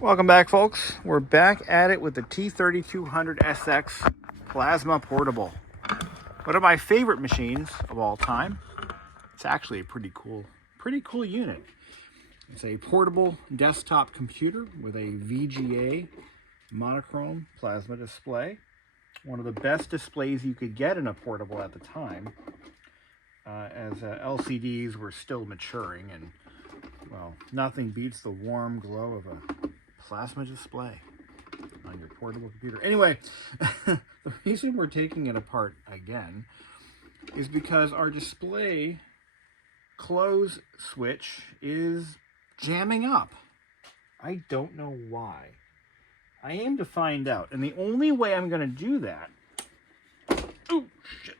Welcome back, folks. We're back at it with the T3200SX Plasma Portable. One of my favorite machines of all time. It's actually a pretty cool unit. It's a portable desktop computer with a VGA monochrome plasma display. One of the best displays you could get in a portable at the time, as LCDs were still maturing, and well, nothing beats the warm glow of a plasma display on your portable computer. Anyway, the reason we're taking it apart again is because our display close switch is jamming up. I don't know why. I aim to find out, and the only way I'm going to do that... Oh, shit.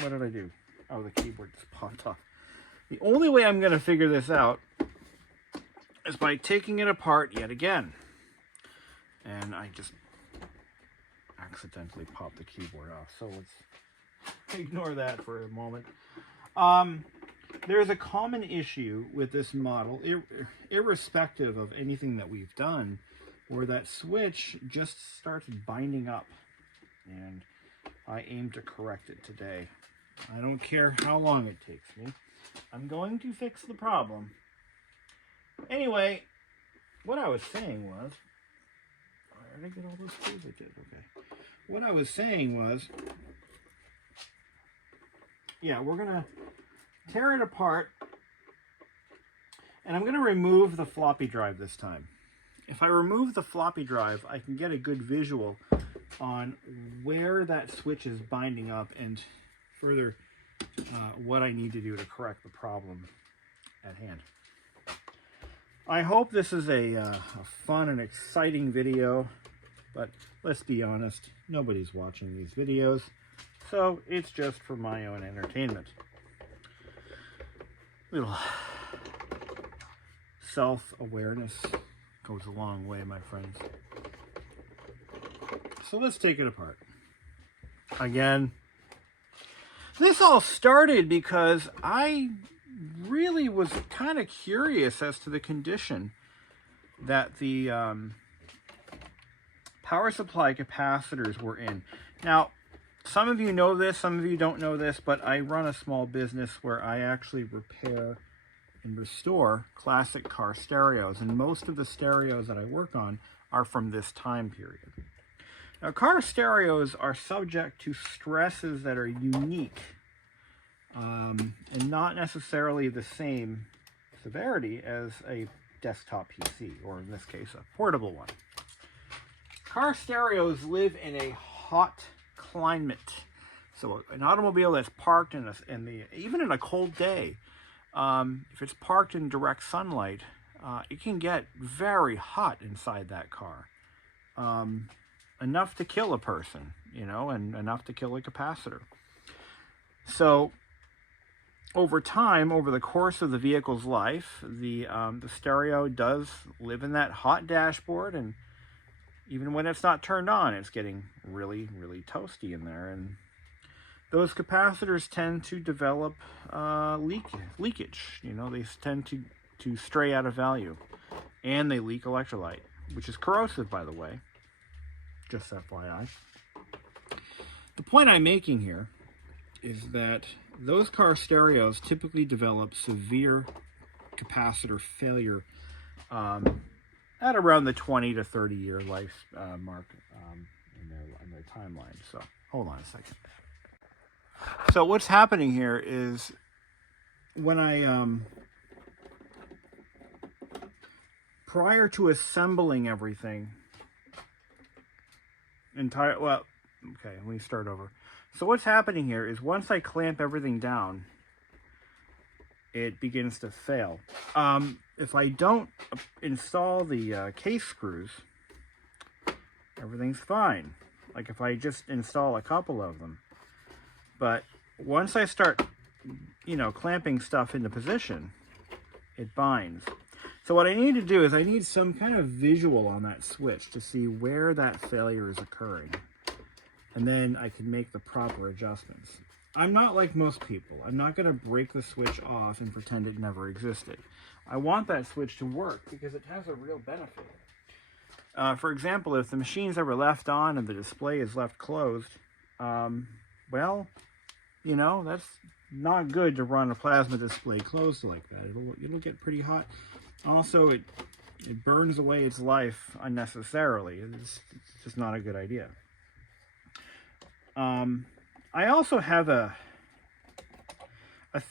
What did I do? Oh, the keyboard just popped off. The only way I'm going to figure this out is by taking it apart yet again. And I just accidentally popped the keyboard off, so let's ignore that for a moment. There's a common issue with this model, irrespective of anything that we've done, where that switch just starts binding up, and I aim to correct it today. I don't care how long it takes me. I'm going to fix the problem. Anyway, what I was saying was... Did I get all those screws? I did, okay. What I was saying was... Yeah, we're going to tear it apart, and I'm going to remove the floppy drive this time. If I remove the floppy drive, I can get a good visual on where that switch is binding up and further what I need to do to correct the problem at hand. I hope this is a fun and exciting video, but let's be honest, nobody's watching these videos, so it's just for my own entertainment. Little self-awareness goes a long way, my friends. So let's take it apart. Again, this all started because I really was kind of curious as to the condition that the power supply capacitors were in. Now, some of you know this, some of you don't know this, but I run a small business where I actually repair and restore classic car stereos, and most of the stereos that I work on are from this time period. Now, car stereos are subject to stresses that are unique and not necessarily the same severity as a desktop PC, or in this case, a portable one. Car stereos live in a hot climate. So an automobile that's parked even in a cold day, if it's parked in direct sunlight, it can get very hot inside that car. Enough to kill a person, you know, and enough to kill a capacitor. So over time, over the course of the vehicle's life, the stereo does live in that hot dashboard, and even when it's not turned on, it's getting really, really toasty in there. And those capacitors tend to develop leakage. You know, they tend to stray out of value, and they leak electrolyte, which is corrosive, by the way. Just FYI. The point I'm making here is that those car stereos typically develop severe capacitor failure at around the 20 to 30 year life mark in their timeline. So hold on a second. So what's happening here is when I prior to assembling everything let me start over. So what's happening here is once I clamp everything down, it begins to fail. If I don't install the case screws, everything's fine. Like if I just install a couple of them. But once I start, you know, clamping stuff into position, it binds. So what I need to do is I need some kind of visual on that switch to see where that failure is occurring. And then I can make the proper adjustments. I'm not like most people. I'm not going to break the switch off and pretend it never existed. I want that switch to work because it has a real benefit. For example, if the machine's ever left on and the display is left closed, well, you know, that's not good to run a plasma display closed like that. It'll get pretty hot. Also, it burns away its life unnecessarily. It's just not a good idea. I also have a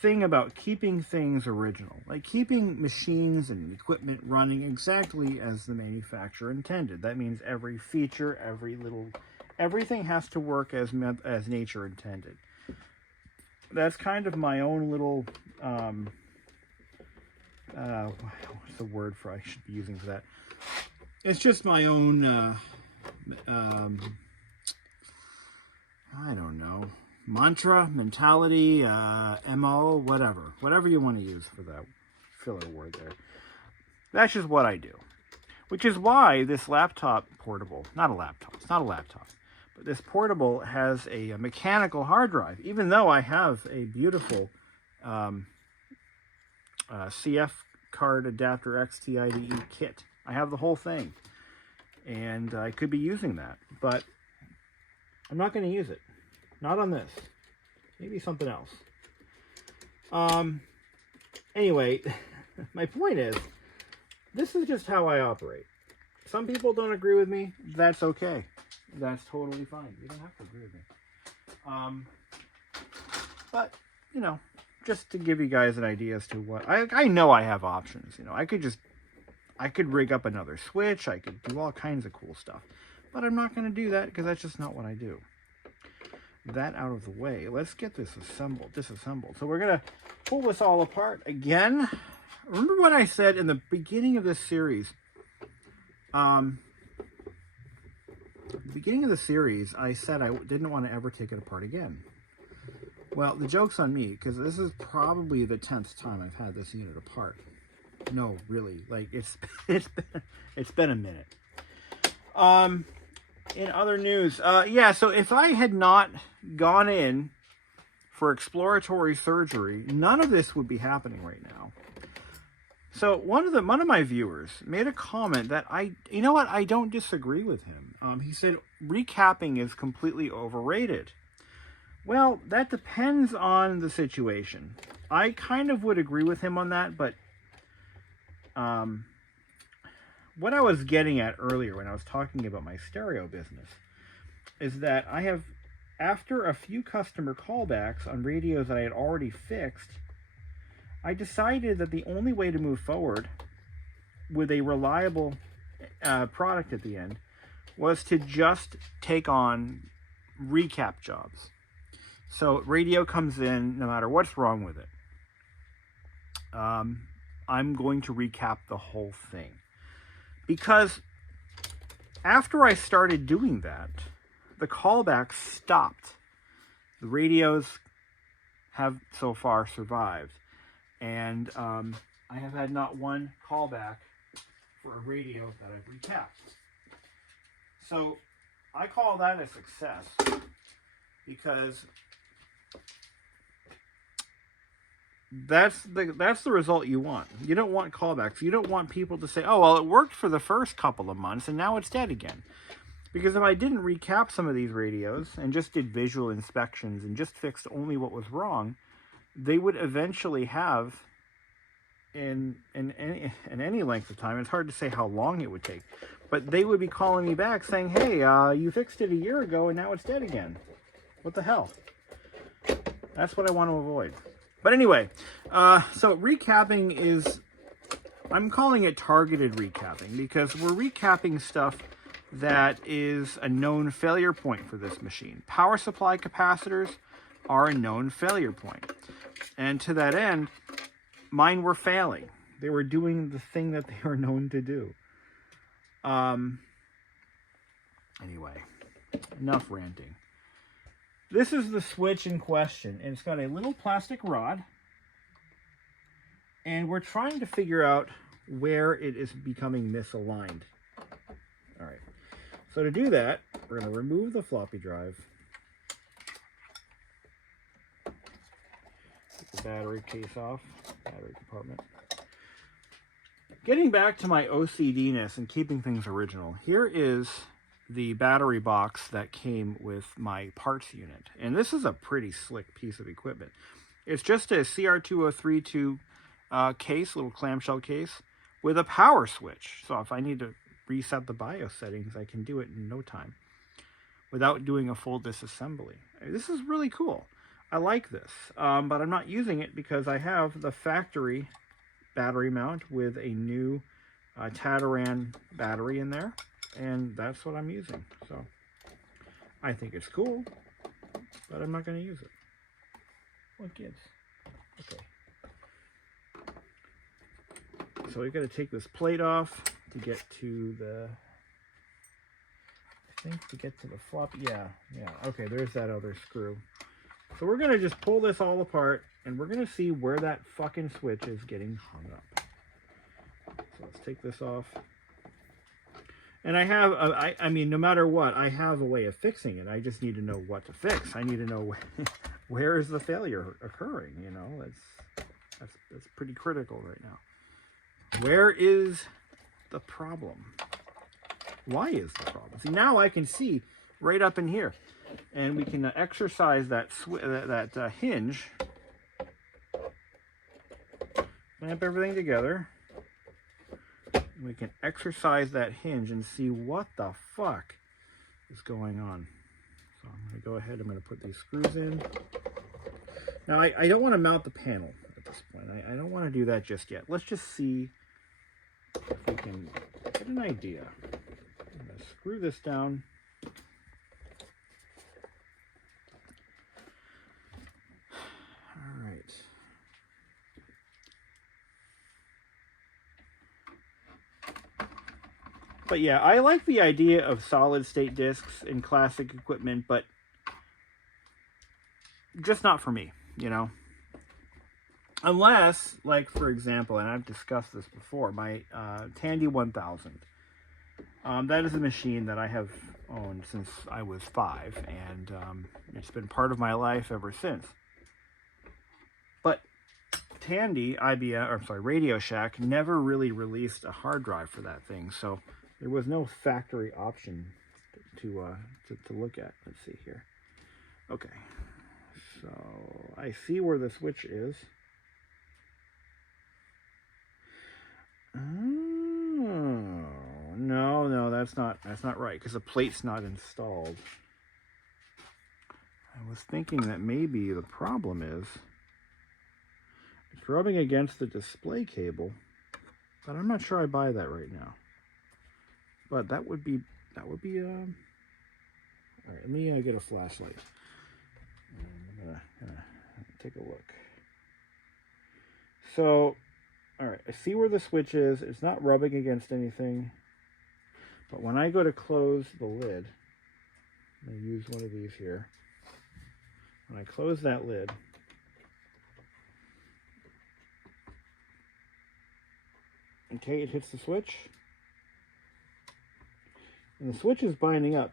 thing about keeping things original, like keeping machines and equipment running exactly as the manufacturer intended. That means every feature, everything has to work as nature intended. That's kind of my own little, what's the word for I should be using for that? It's just my own, I don't know, mantra, mentality, MO, whatever you want to use for that filler word there. That's just what I do. Which is why this laptop portable, it's not a laptop, but this portable has a mechanical hard drive, even though I have a beautiful CF card adapter XTIDE kit. I have the whole thing, and I could be using that, but I'm not going to use it. Not on this. Maybe something else. Anyway, my point is, this is just how I operate. Some people don't agree with me. That's okay. That's totally fine. You don't have to agree with me. But, you know, just to give you guys an idea as to what... I know I have options. You know, I could rig up another switch. I could do all kinds of cool stuff. But I'm not going to do that because that's just not what I do. That out of the way, let's get this disassembled. So we're going to pull this all apart again. Remember what I said in the beginning of this series? I said I didn't want to ever take it apart again. Well, the joke's on me, because this is probably the 10th time I've had this unit apart. No, really, like it's been a minute. In other news, yeah, so if I had not gone in for exploratory surgery, none of this would be happening right now. So one of my viewers made a comment that you know what, I don't disagree with him. He said recapping is completely overrated. Well, that depends on the situation. I kind of would agree with him on that, but what I was getting at earlier when I was talking about my stereo business is that I have, after a few customer callbacks on radios that I had already fixed, I decided that the only way to move forward with a reliable product at the end was to just take on recap jobs. So radio comes in, no matter what's wrong with it, I'm going to recap the whole thing. Because after I started doing that, the callbacks stopped. The radios have so far survived. And I have had not one callback for a radio that I've recapped. So I call that a success, because that's the result you want. You don't want callbacks. You don't want people to say, oh, well, it worked for the first couple of months and now it's dead again. Because if I didn't recap some of these radios and just did visual inspections and just fixed only what was wrong, they would eventually have, in any length of time, it's hard to say how long it would take, but they would be calling me back saying, hey, you fixed it a year ago and now it's dead again. What the hell? That's what I want to avoid. But anyway, so recapping is, I'm calling it targeted recapping, because we're recapping stuff that is a known failure point for this machine. Power supply capacitors are a known failure point. And to that end, mine were failing. They were doing the thing that they are known to do. Anyway, enough ranting. This is the switch in question, and it's got a little plastic rod, and we're trying to figure out where it is becoming misaligned. All right, so to do that, we're going to remove the floppy drive, take the battery case off, battery compartment, Getting back to my OCD-ness and keeping things original, here is the battery box that came with my parts unit. And this is a pretty slick piece of equipment. It's just a CR2032 case, little clamshell case, with a power switch. So if I need to reset the BIOS settings, I can do it in no time without doing a full disassembly. This is really cool. I like this, but I'm not using it because I have the factory battery mount with a new Tataran battery in there, and that's what I'm using. So I think it's cool, but I'm not going to use it. What gives? Okay. So we've got to take this plate off to get to the, I think to get to the flop. Yeah. Okay, there's that other screw. So we're going to just pull this all apart, and we're going to see where that fucking switch is getting hung up. So let's take this off. And I have, I mean, no matter what, I have a way of fixing it. I just need to know what to fix. I need to know where is the failure occurring, you know. That's pretty critical right now. Where is the problem? Why is the problem? See, now I can see right up in here. And we can exercise that hinge, clamp everything together. And we can exercise that hinge and see what the fuck is going on. So I'm going to go ahead, I'm going to put these screws in. Now I don't want to mount the panel at this point. I don't want to do that just yet. Let's just see if we can get an idea. I'm going to screw this down. But yeah, I like the idea of solid state discs in classic equipment, but just not for me, you know. Unless, like, for example, and I've discussed this before, my Tandy 1000. That is a machine that I have owned since I was 5, and it's been part of my life ever since. But Tandy, Radio Shack never really released a hard drive for that thing, so there was no factory option to look at. Let's see here. Okay, so I see where the switch is. Oh, no, that's not right, because the plate's not installed. I was thinking that maybe the problem is it's rubbing against the display cable, but I'm not sure I buy that right now. But that would be all right, let me get a flashlight. I'm gonna take a look. So, all right, I see where the switch is. It's not rubbing against anything. But when I go to close the lid, I'm going to use one of these here. When I close that lid, okay, it hits the switch. And the switch is binding up.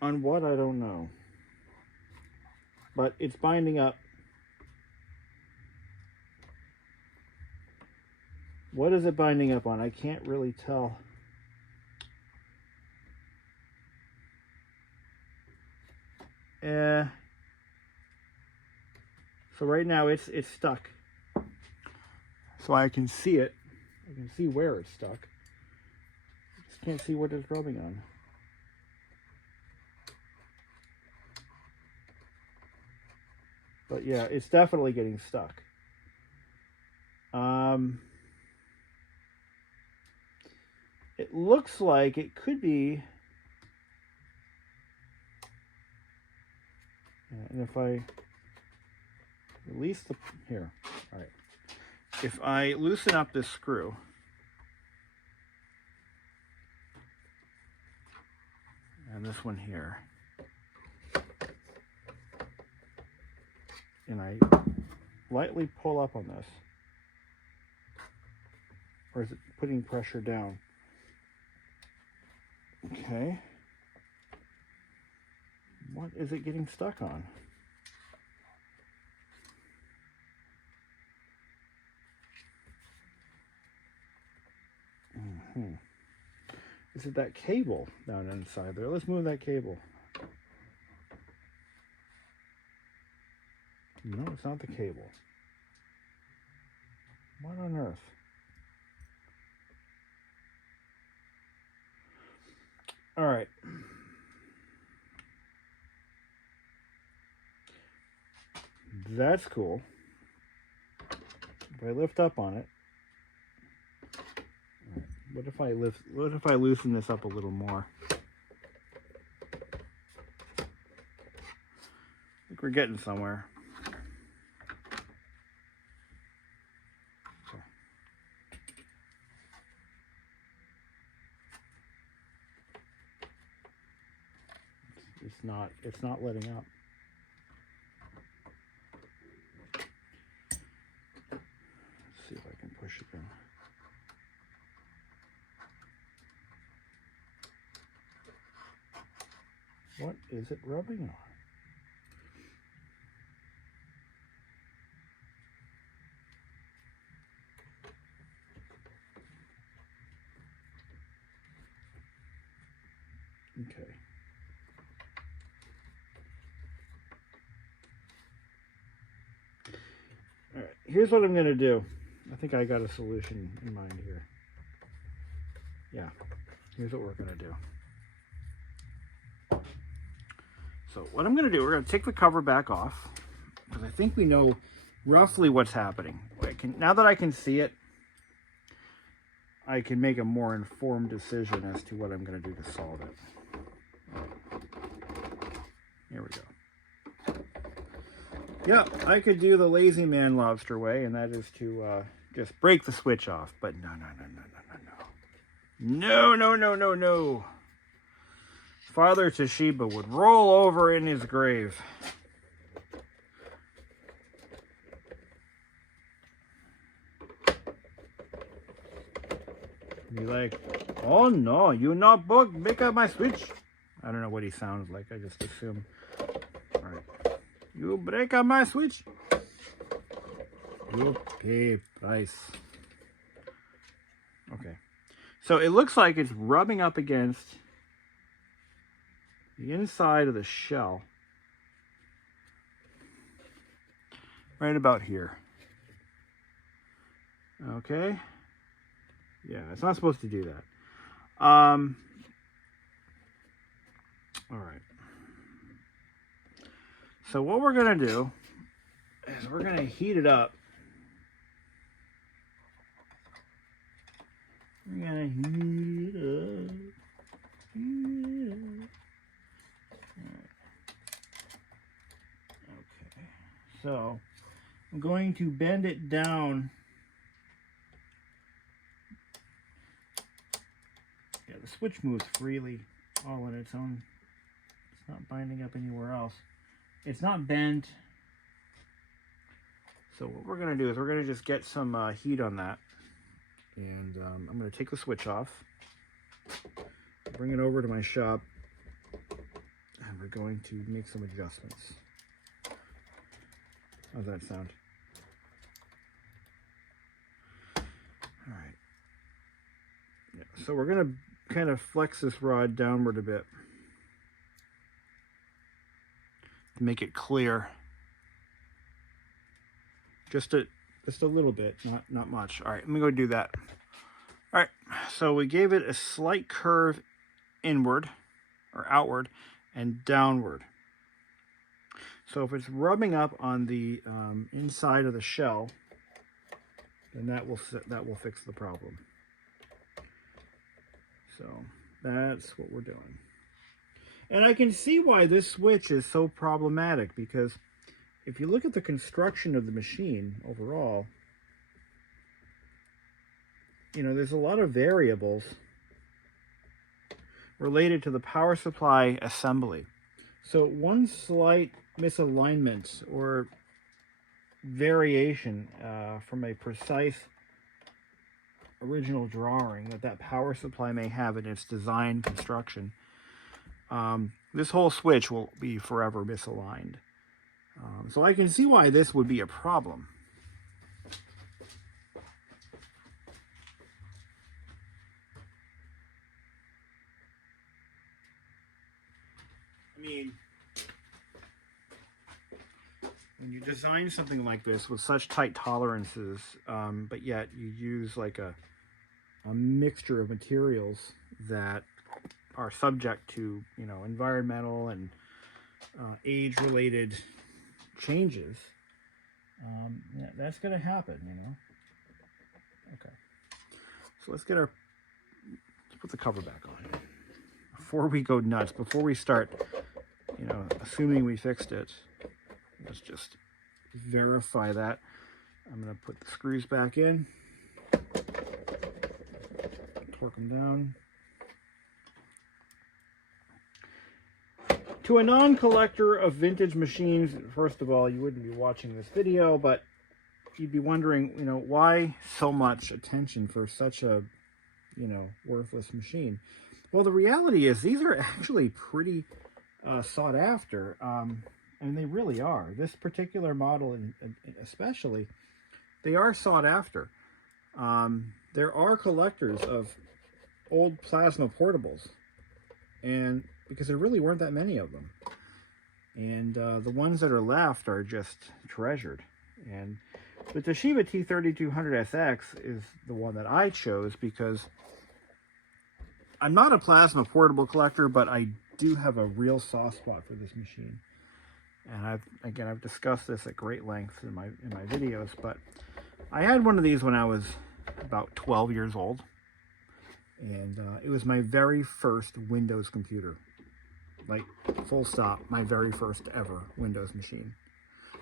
On what, I don't know. But it's binding up. What is it binding up on? I can't really tell. So right now it's stuck. So I can see it. I can see where it's stuck. Just can't see what it's rubbing on. But yeah, it's definitely getting stuck. It looks like it could be. And if I release the, here, all right. If I loosen up this screw, and this one here, and I lightly pull up on this, or is it putting pressure down? Okay. What is it getting stuck on? Is it that cable down inside there? Let's move that cable. No, it's not the cable. What on earth? All right. That's cool. If I lift up on it, what if I loosen this up a little more? I think we're getting somewhere. Okay. It's not letting up. Let's see if I can push it in. What is it rubbing on? Okay. All right, here's what I'm going to do. I think I got a solution in mind here. Yeah, here's what we're going to do. So what I'm going to do, we're going to take the cover back off, because I think we know roughly what's happening. Now that I can see it, I can make a more informed decision as to what I'm going to do to solve it. Here we go. Yeah, I could do the lazy man lobster way, and that is to just break the switch off. But no. Father Toshiba would roll over in his grave. Be like, oh no, you not break up my switch. I don't know what he sounds like. I just assume. All right. You break up my switch. You pay price. Okay. So it looks like it's rubbing up against the inside of the shell. Right about here. Okay. Yeah, it's not supposed to do that. All right. So what we're going to do is we're going to heat it up. We're going to heat it up. Heat it up. All right. Okay. So I'm going to bend it down. Yeah, the switch moves freely all on its own. It's not binding up anywhere else. It's not bent. So what we're going to do is we're going to just get some heat on that. And I'm going to take the switch off, bring it over to my shop, and we're going to make some adjustments. How's that sound? All right. Yeah, so we're going to kind of flex this rod downward a bit to make it clear. Just a little bit, not much. All right, I'm gonna go do that. All right, so we gave it a slight curve inward or outward and downward. So if it's rubbing up on the inside of the shell, then that will fix the problem. So that's what we're doing. And I can see why this switch is so problematic, because if you look at the construction of the machine overall, you know, there's a lot of variables related to the power supply assembly. So one slight misalignment or variation from a precise original drawing that power supply may have in its design construction this whole switch will be forever misaligned. So I can see why this would be a problem. I mean, when you design something like this with such tight tolerances, but yet you use like a mixture of materials that are subject to, you know, environmental and age-related changes, yeah, that's going to happen, you know. Okay, so let's put the cover back on before we go nuts. Before we start, you know, assuming we fixed it, let's just verify that. I'm going to put the screws back in, torque them down. To a non-collector of vintage machines, first of all, you wouldn't be watching this video, but you'd be wondering, you know, why so much attention for such a, you know, worthless machine? Well, the reality is these are actually pretty sought after, and they really are. This particular model, especially, they are sought after. There are collectors of old plasma portables, and because there really weren't that many of them, and the ones that are left are just treasured. And the Toshiba T3200SX is the one that I chose because I'm not a plasma portable collector, but I do have a real soft spot for this machine. And I've discussed this at great length in my videos, but I had one of these when I was about 12 years old, and it was my very first Windows computer. Like, full stop, my very first ever Windows machine.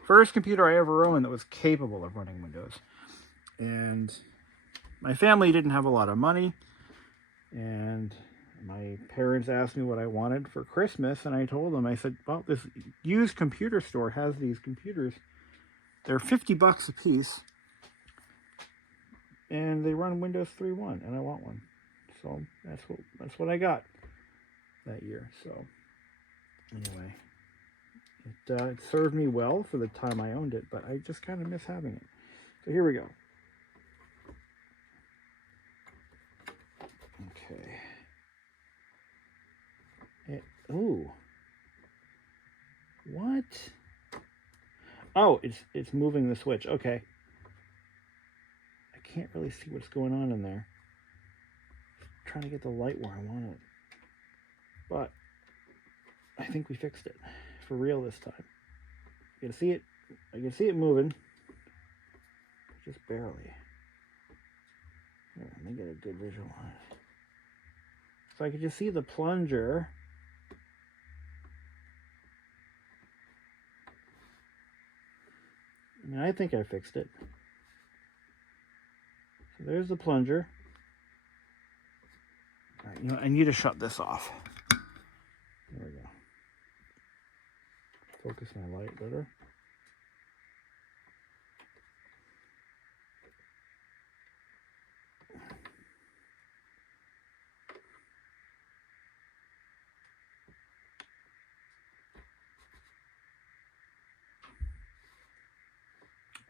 First computer I ever owned that was capable of running Windows. And my family didn't have a lot of money, and my parents asked me what I wanted for Christmas, and I told them, I said, well, this used computer store has these computers. They're $50 a piece, and they run Windows 3.1, and I want one. So that's what I got that year. So anyway, it served me well for the time I owned it, but I just kind of miss having it. So here we go. Okay. Ooh. What? Oh, it's moving the switch. Okay. I can't really see what's going on in there. I'm trying to get the light where I want it. But I think we fixed it for real this time. You can see it. I can see it moving, just barely. Here, let me get a good visual on it. So I can just see the plunger. I mean, I think I fixed it. So there's the plunger. All right, you know, I need to shut this off. There we go. Focus my light better.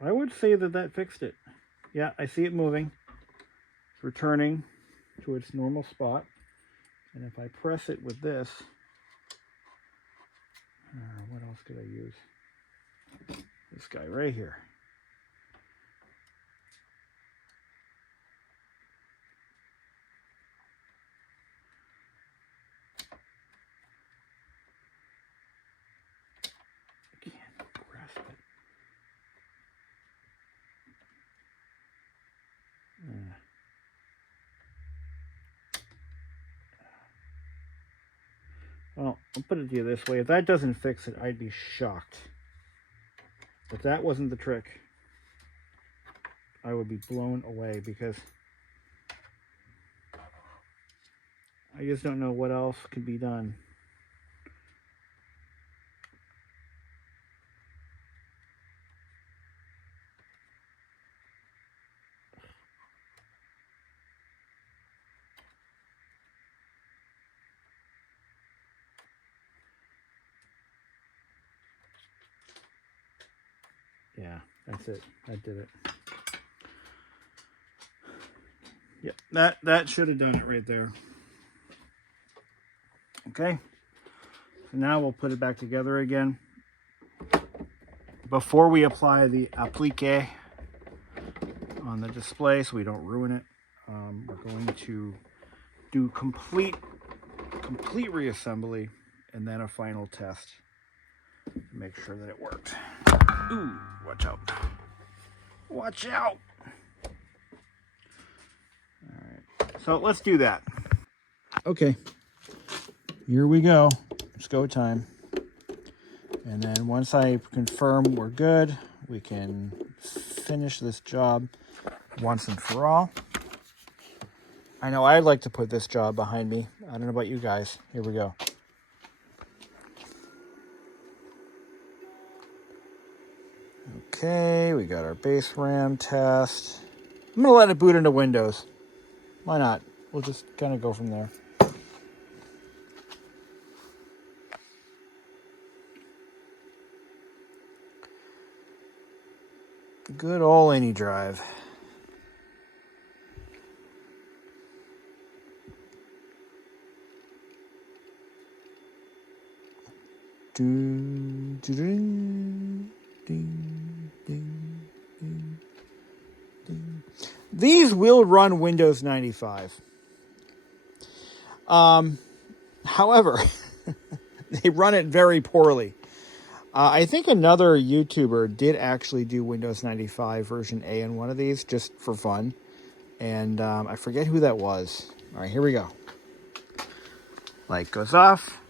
I would say that fixed it. Yeah, I see it moving. It's returning to its normal spot. And if I press it with this, what else could I use? This guy right here. I can't grasp it. Well, I'll put it to you this way. If that doesn't fix it, I'd be shocked. If that wasn't the trick, I would be blown away, because I just don't know what else could be done. Yeah, that's it. That did it. Yep, that should have done it right there. Okay. So now we'll put it back together again. Before we apply the applique on the display so we don't ruin it, we're going to do complete reassembly and then a final test to make sure that it worked. Ooh, watch out. Watch out. All right, so let's do that. Okay, here we go. It's go time. And then once I confirm we're good, we can finish this job once and for all. I know I'd like to put this job behind me. I don't know about you guys. Here we go. Okay, we got our base RAM test. I'm going to let it boot into Windows. Why not? We'll just kind of go from there. Good old any drive. Ding, ding, ding, ding, ding. These will run Windows 95. However, they run it very poorly. I think another YouTuber did actually do Windows 95 version A in one of these just for fun. And I forget who that was. All right, here we go. Light goes off,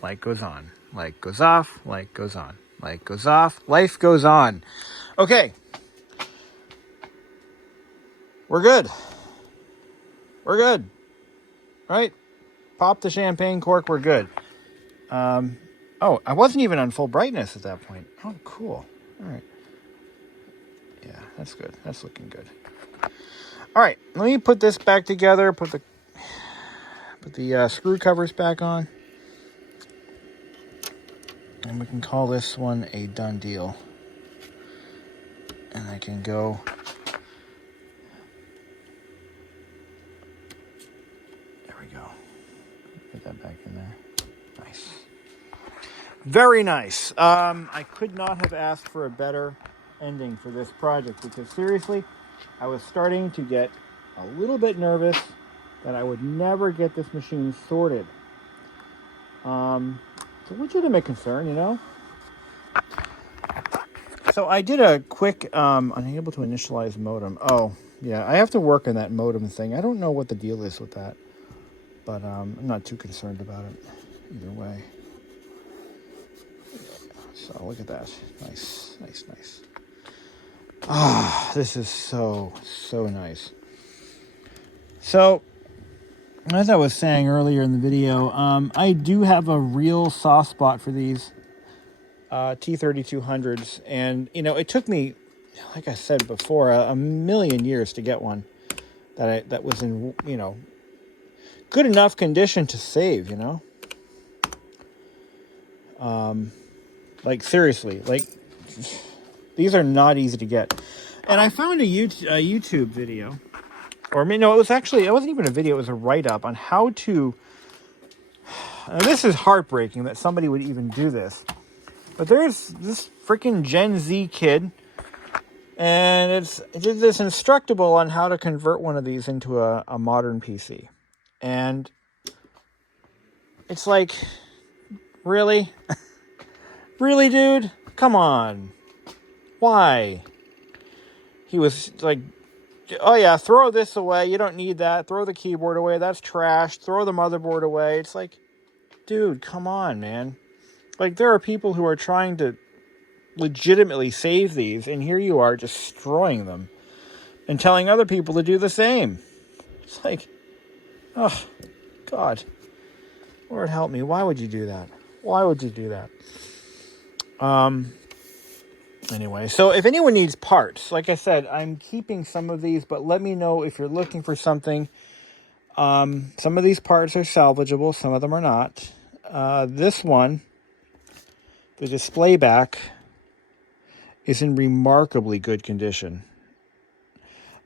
light goes on. Light goes off, light goes on. Light goes off, life goes on. Okay. We're good. We're good. Right? Pop the champagne cork, we're good. Oh, I wasn't even on full brightness at that point. Oh, cool. All right. Yeah, that's good. That's looking good. All right, let me put this back together. Put the screw covers back on. And we can call this one a done deal. And I can go. There we go. Put that back in there. Nice. Very nice. I could not have asked for a better ending for this project because seriously, I was starting to get a little bit nervous that I would never get this machine sorted. It's a legitimate concern, you know? So I did a quick, unable to initialize modem. Oh, yeah, I have to work on that modem thing. I don't know what the deal is with that, but I'm not too concerned about it either way. So look at that. Nice, nice, nice. Ah, this is so nice. So, as I was saying earlier in the video, I do have a real soft spot for these T3200s. And, you know, it took me, like I said before, a million years to get one that was in, you know, good enough condition to save, you know? Like, seriously, like, these are not easy to get. And I found a YouTube video, or I mean, no, it wasn't even a video, it was a write-up on how to, this is heartbreaking that somebody would even do this, but there's this freaking Gen Z kid, and it did this instructable on how to convert one of these into a modern PC. And it's like, really? Really, dude? Come on. Why? He was like, oh yeah, throw this away. You don't need that. Throw the keyboard away. That's trash. Throw the motherboard away. It's like, dude, come on, man. Like, there are people who are trying to legitimately save these, and here you are destroying them and telling other people to do the same. It's like, oh, God. Lord help me. Why would you do that? Why would you do that? Anyway, so if anyone needs parts, like I said, I'm keeping some of these, but let me know if you're looking for something. Some of these parts are salvageable, some of them are not. This one, the display back, is in remarkably good condition.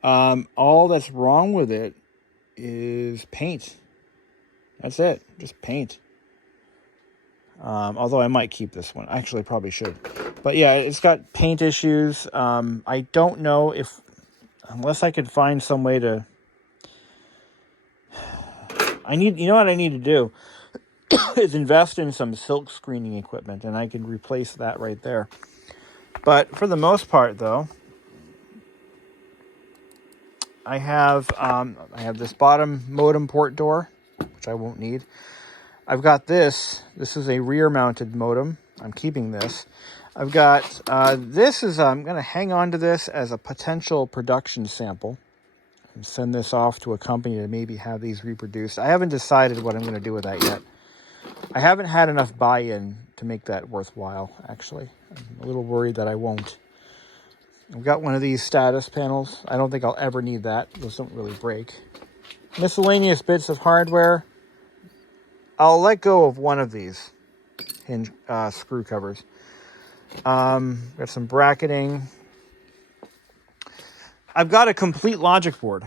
All that's wrong with it is paint. That's it, just paint. Although I might keep this one. Actually, I probably should. But yeah, it's got paint issues. I don't know if, unless I could find some way to, you know what I need to do is invest in some silk screening equipment, and I can replace that right there. But for the most part, though, I have this bottom modem port door, which I won't need. I've got this. This is a rear-mounted modem. I'm keeping this. I've got this is I'm going to hang on to this as a potential production sample and send this off to a company to maybe have these reproduced. I haven't decided what I'm going to do with that yet. I haven't had enough buy-in to make that worthwhile, actually. I'm a little worried that I won't. I've got one of these status panels. I don't think I'll ever need that. Those don't really break. Miscellaneous bits of hardware. I'll let go of one of these hinge screw covers. Got some bracketing. I've got a complete logic board.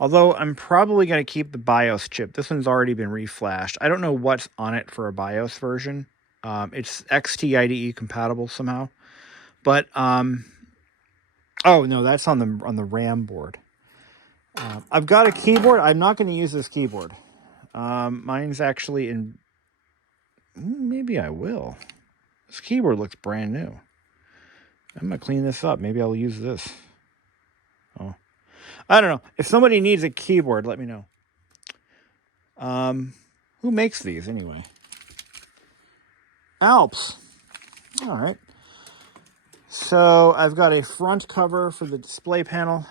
Although I'm probably going to keep the BIOS chip. This one's already been reflashed. I don't know what's on it for a BIOS version. It's XT IDE compatible somehow. But oh no, that's on the RAM board. I've got a keyboard. I'm not going to use this keyboard. Mine's actually in. Maybe I will. This keyboard looks brand new. I'm going to clean this up. Maybe I'll use this. Oh, I don't know. If somebody needs a keyboard, let me know. Who makes these anyway? Alps. All right. So I've got a front cover for the display panel.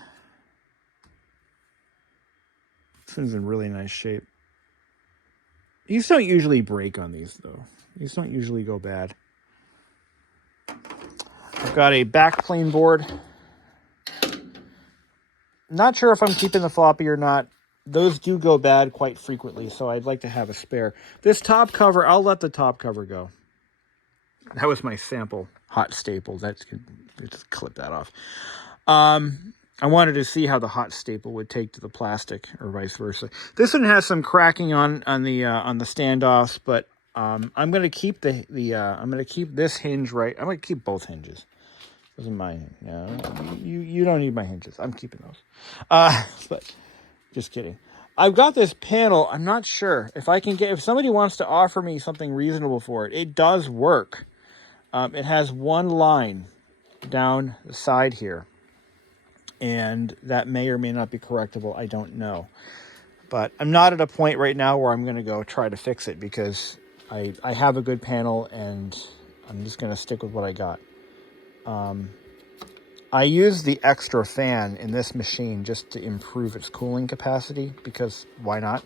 This one's in really nice shape. These don't usually break on these, though. These don't usually go bad. I've got a backplane board. Not sure if I'm keeping the floppy or not. Those do go bad quite frequently, so I'd like to have a spare. This top cover, I'll let the top cover go. That was my sample hot staple. That's good. Just clip that off. I wanted to see how the hot staple would take to the plastic, or vice versa. This one has some cracking on the standoffs, but I'm going to keep I'm going to keep this hinge right. I'm going to keep both hinges. Doesn't mind. You don't need my hinges. I'm keeping those. But just kidding. I've got this panel. I'm not sure if somebody wants to offer me something reasonable for it. It does work. It has one line down the side here, and that may or may not be correctable. I don't know, but I'm not at a point right now where I'm going to go try to fix it, because I have a good panel and I'm just going to stick with what I got. I use the extra fan in this machine just to improve its cooling capacity, because why not?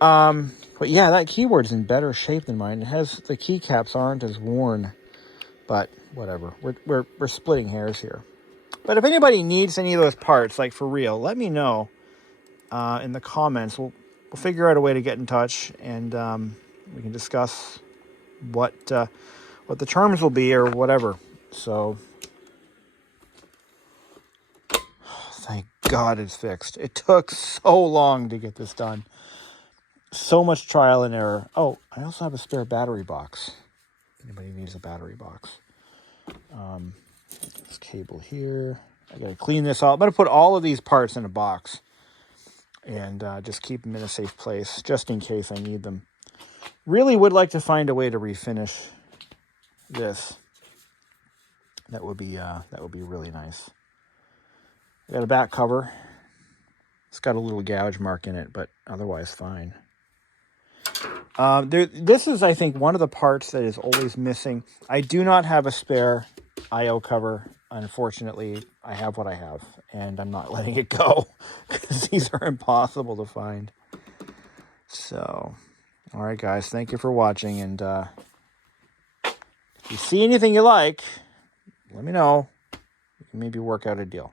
But yeah, that keyboard's in better shape than mine. It has, the keycaps aren't as worn, but whatever. We're splitting hairs here. But if anybody needs any of those parts, like for real, let me know in the comments. We'll figure out a way to get in touch, and we can discuss what the terms will be or whatever. So, thank God it's fixed. It took so long to get this done. So much trial and error. Oh, I also have a spare battery box. If anybody needs a battery box. This cable here. I gotta clean this all. I'm gonna put all of these parts in a box and just keep them in a safe place, just in case I need them. Really would like to find a way to refinish this. That would be really nice. I got a back cover. It's got a little gouge mark in it, but otherwise fine. This is, I think, one of the parts that is always missing. I do not have a spare I/O cover. Unfortunately, I have what I have, and I'm not letting it go because these are impossible to find. So, all right, guys, thank you for watching, and if you see anything you like, let me know. We can maybe work out a deal.